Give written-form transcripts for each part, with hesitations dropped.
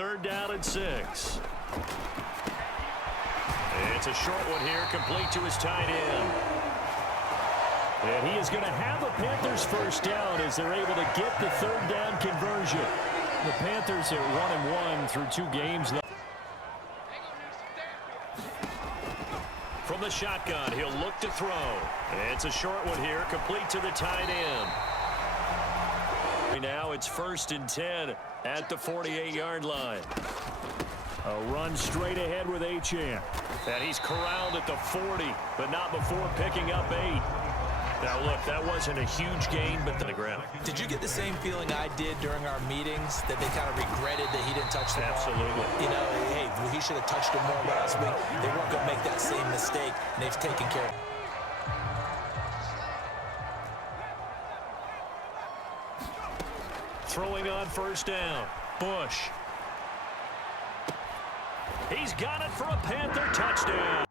Third down and 6. It's a short one here, complete to his tight end. And he is going to have a Panthers first down as they're able to get the third down conversion. The Panthers are 1-1 through 2 games. From the shotgun, he'll look to throw. It's a short one here, complete to the tight end. Now it's 1st and 10 at the 48-yard line. A run straight ahead with Achane. And he's corralled at the 40, but not before picking up 8. Now, look, that wasn't a huge gain, but to the ground. Did you get the same feeling I did during our meetings, that they kind of regretted that he didn't touch the ball? Absolutely. You know, hey, he should have touched it more last week. They weren't going to make that same mistake, and they've taken care of it. Throwing on first down. Bush. He's got it for a Panther touchdown.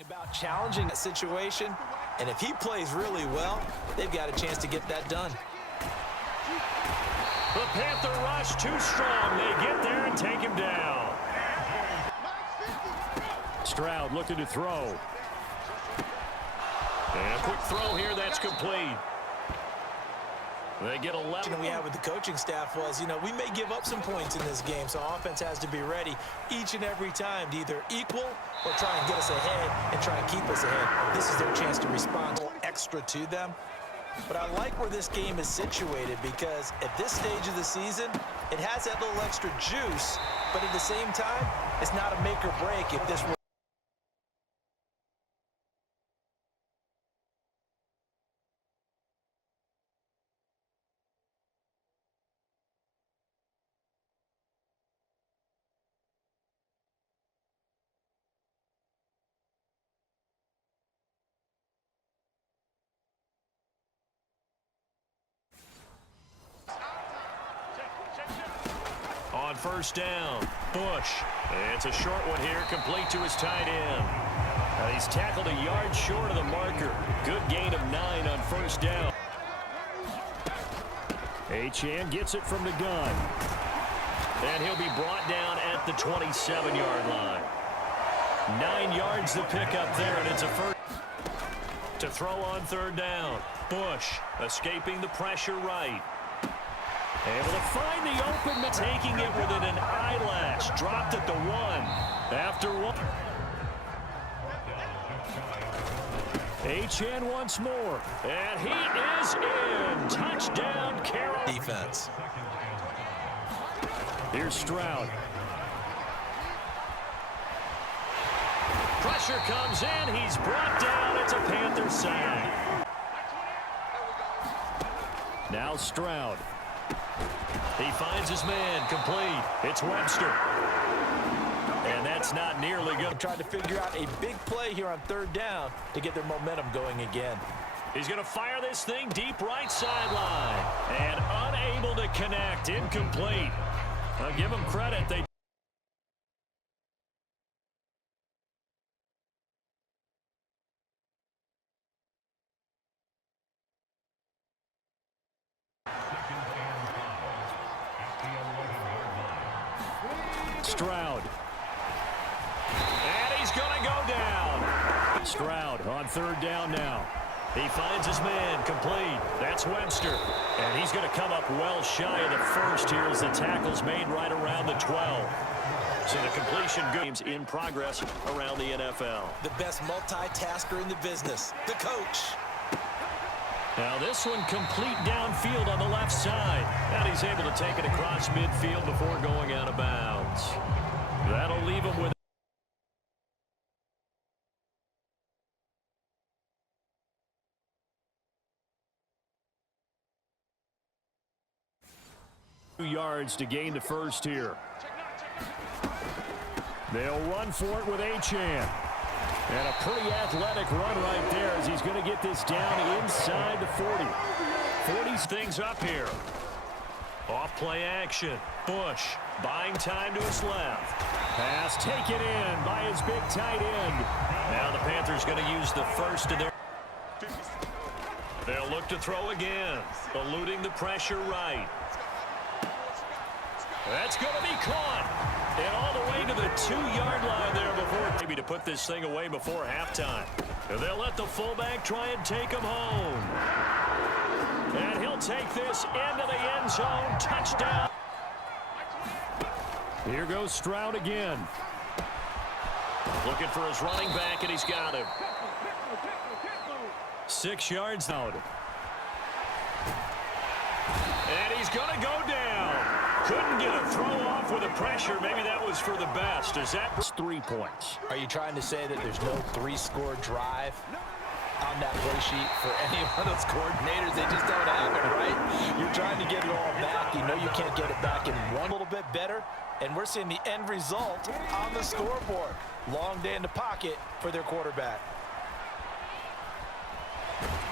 About challenging that situation, and if he plays really well, they've got a chance to get that done. The Panther rush too strong. They get there and take him down. Stroud looking to throw. And a quick throw here that's complete. They get 11. We had with the coaching staff was, you know, we may give up some points in this game, so offense has to be ready each and every time to either equal or try and get us ahead and try and keep us ahead. This is their chance to respond extra to them. But I like where this game is situated because at this stage of the season, it has that little extra juice, but at the same time, it's not a make or break if this. On first down, Bush. It's a short one here, complete to his tight end. He's tackled a yard short of the marker. Good gain of 9 on first down. Achane gets it from the gun. And he'll be brought down at the 27-yard line. 9 yards to pick up there, and it's a first. To throw on third down, Bush escaping the pressure right. Able to find the open, taking it within an eyelash. Dropped at the 1. After 1. Achane once more. And he is in. Touchdown, Carroll. Defense. Here's Stroud. Pressure comes in. He's brought down. It's a Panther sack. Now Stroud. He finds his man, complete. It's Webster. And that's not nearly good. Trying to figure out a big play here on third down to get their momentum going again. He's going to fire this thing deep right sideline. And unable to connect, incomplete. I'll give him credit. They Stroud. And he's going to go down. Stroud on third down now. He finds his man, complete. That's Webster. And he's going to come up well shy of the first here as the tackle's made right around the 12. So the completion games in progress around the NFL. The best multitasker in the business, the coach. Now this one complete downfield on the left side. And he's able to take it across midfield before going out of bounds. That'll leave him with 2 yards to gain the first here. They'll run for it with Achane. And a pretty athletic run right there as he's going to get this down inside the 40. 40's things up here. Off play action. Bush buying time to his left. Pass taken in by his big tight end. Now the Panthers going to use the first of their. They'll look to throw again. Eluding the pressure right. That's going to be caught. And all the way to the 2-yard line there before. Maybe to put this thing away before halftime. And they'll let the fullback try and take him home. And he'll take this into the end zone. Touchdown. Here goes Stroud again. Looking for his running back, and he's got him. 6 yards out. And he's going to go down. Couldn't get a throw off with the pressure. Maybe that was for the best. Is that 3 points? Are you trying to say that there's no 3-score drive on that play sheet for any of those coordinators? They just don't have it, right? You're trying to get it all back. You know you can't get it back in one little bit better. And we're seeing the end result on the scoreboard. Long day in the pocket for their quarterback.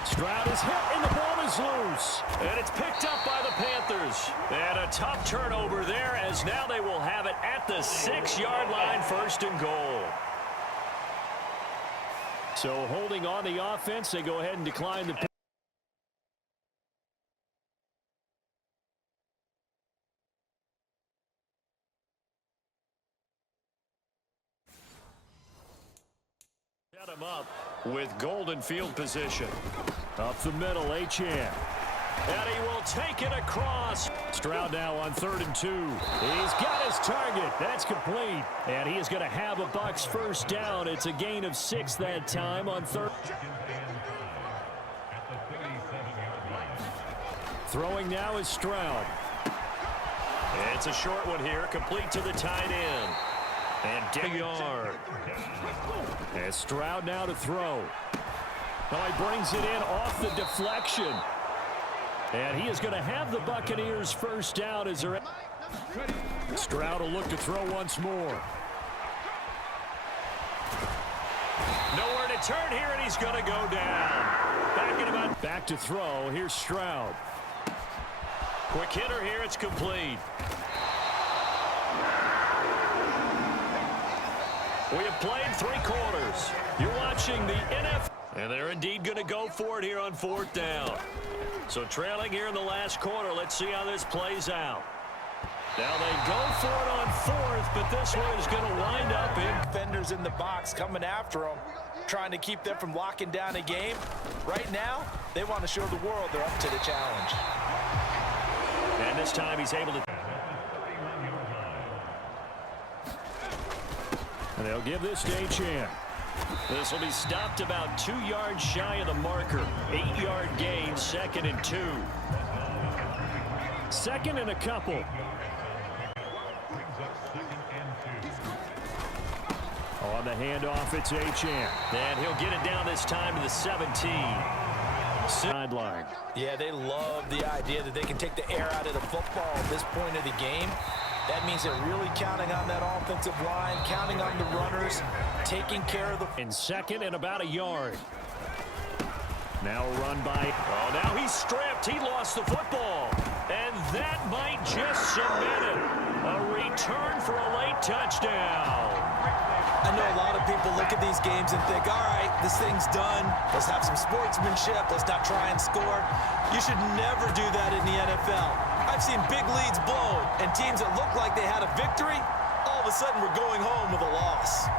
Stroud is hit and the ball is loose. And it's picked up by the Panthers. And a tough turnover there as now they will have it at the 6-yard line, 1st and goal. So holding on the offense, they go ahead and decline the. Set him up with golden field position. Up the middle, Achane. And he will take it across. Stroud now on 3rd and 2. He's got his target. That's complete. And he is going to have a Bucs first down. It's a gain of 6 that time on 3rd. Throwing now is Stroud. It's a short one here, complete to the tight end. And dig yard. And Stroud now to throw. Now he brings it in off the deflection. And he is going to have the Buccaneers first down as they're. Stroud will look to throw once more. Nowhere to turn here, and he's going to go down. Back to throw. Here's Stroud. Quick hitter here. It's complete. We have played 3 quarters. You're watching the NFL. And they're indeed going to go for it here on 4th down. So trailing here in the last quarter. Let's see how this plays out. Now they go for it on 4th, but this one is going to wind up in. Defenders in the box coming after them, trying to keep them from locking down a game. Right now, they want to show the world they're up to the challenge. And this time he's able to. And they'll give this to Achane. This will be stopped about 2 yards shy of the marker. 8-yard gain, 2nd and 2. 2nd and a couple. On the handoff, it's Achane. And he'll get it down this time to the 17. Sideline. Yeah, they love the idea that they can take the air out of the football at this point of the game. That means they're really counting on that offensive line, counting on the runners, taking care of the. In 2nd and about a yard. Now a run by. Oh, now he's stripped. He lost the football. And that might just cement it. A return for a late touchdown. I know a lot of people look at these games and think, all right, this thing's done. Let's have some sportsmanship. Let's not try and score. You should never do that in the NFL. I've seen big leads blown and teams that looked like they had a victory, all of a sudden we're going home with a loss.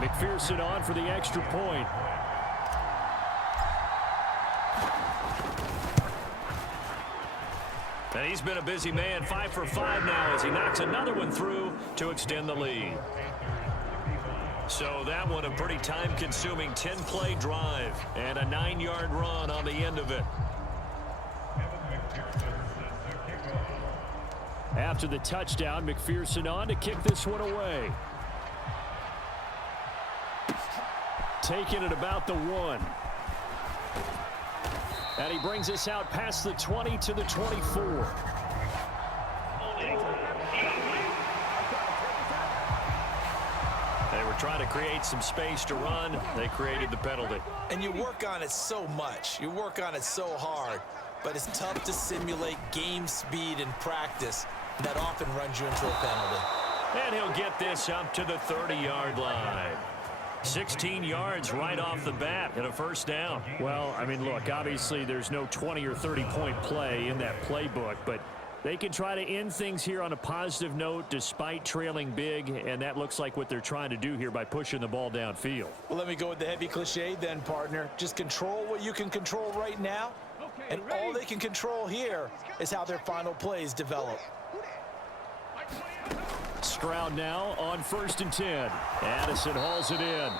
McPherson on for the extra point. And he's been a busy man, 5 for 5 now as he knocks another one through to extend the lead. So that one a pretty time-consuming 10-play drive and a 9-yard run on the end of it. After the touchdown, McPherson on to kick this one away. Taking it about the 1. And he brings us out past the 20 to the 24. They were trying to create some space to run. They created the penalty. And you work on it so much. You work on it so hard. But it's tough to simulate game speed in practice. That often runs you into a penalty. And he'll get this up to the 30-yard line. 16 yards right off the bat and a first down. Well, I mean, look, obviously there's no 20 or 30-point play in that playbook, but they can try to end things here on a positive note despite trailing big, and that looks like what they're trying to do here by pushing the ball downfield. Well, let me go with the heavy cliche then, partner. Just control what you can control right now, and all they can control here is how their final plays develop. Stroud now on 1st and 10. Addison hauls it in.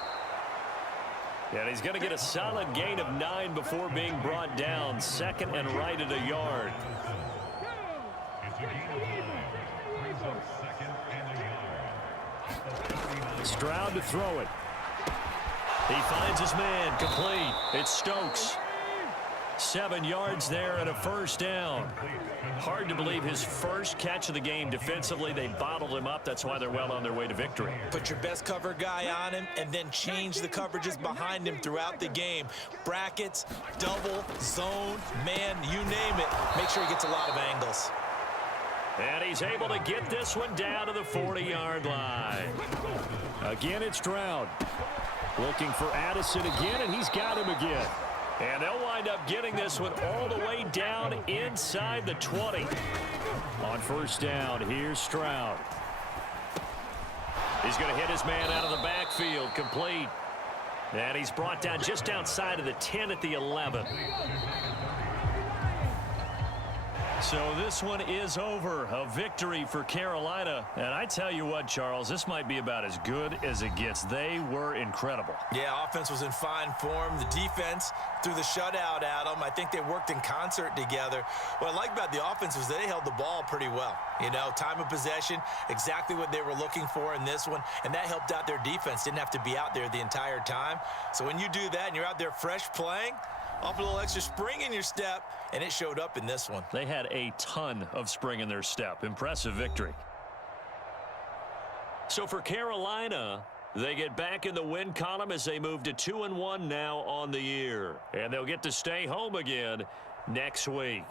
And he's going to get a solid gain of 9 before being brought down. 2nd and right at a yard. Stroud to throw it. He finds his man, complete. It's Stokes. 7 yards there and a first down. Hard to believe his first catch of the game defensively. They bottled him up. That's why they're well on their way to victory. Put your best cover guy on him and then change the coverages behind him throughout the game. Brackets, double, zone, man, you name it. Make sure he gets a lot of angles. And he's able to get this one down to the 40-yard line. Again, it's Stroud. Looking for Addison again, and he's got him again. And they'll wind up getting this one all the way down inside the 20. On first down, here's Stroud. He's going to hit his man out of the backfield, complete. And he's brought down just outside of the 10 at the 11. So this one is over. A victory for Carolina. And I tell you what, Charles, this might be about as good as it gets. They were incredible. Yeah, offense was in fine form. The defense threw the shutout at them. I think they worked in concert together. What I like about the offense was they held the ball pretty well. You know, time of possession, exactly what they were looking for in this one. And that helped out their defense. Didn't have to be out there the entire time. So when you do that and you're out there fresh playing, off a little extra spring in your step, and it showed up in this one. They had a ton of spring in their step. Impressive victory. So for Carolina, they get back in the win column as they move to 2-1 now on the year. And they'll get to stay home again next week.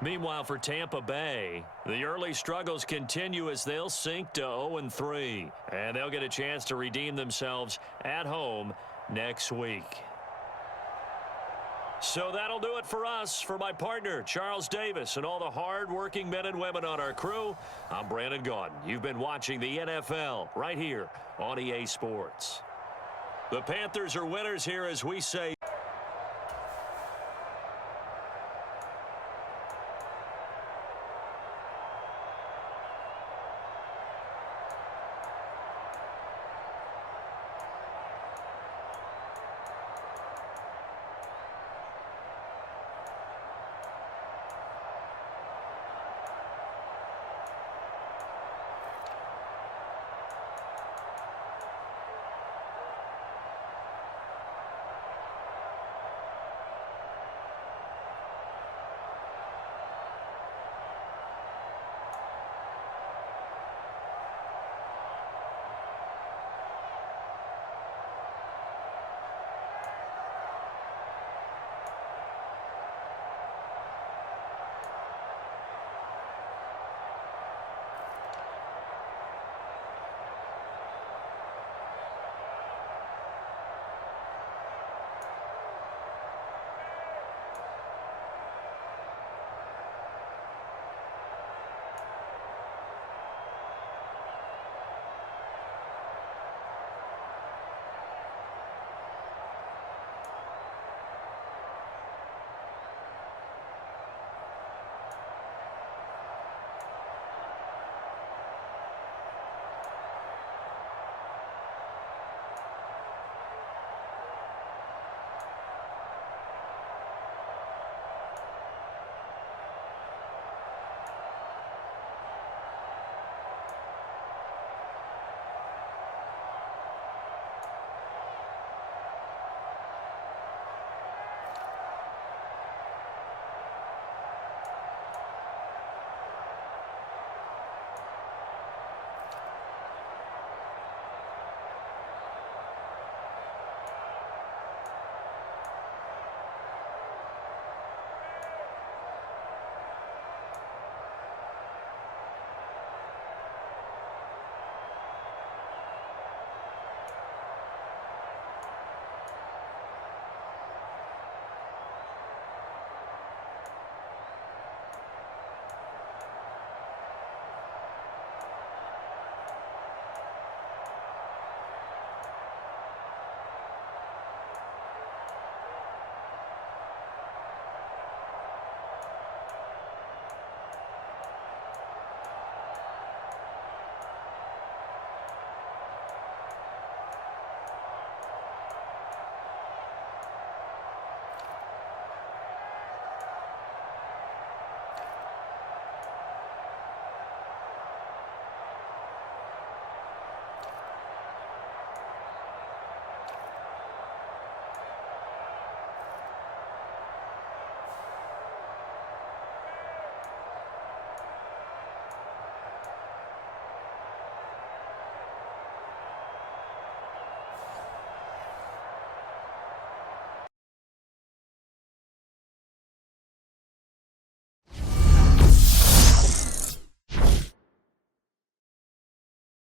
Meanwhile, for Tampa Bay, the early struggles continue as they'll sink to 0-3. And they'll get a chance to redeem themselves at home next week. So that'll do it for us. For my partner, Charles Davis, and all the hard-working men and women on our crew, I'm Brandon Gaudin. You've been watching the NFL right here on EA Sports. The Panthers are winners here, as we say.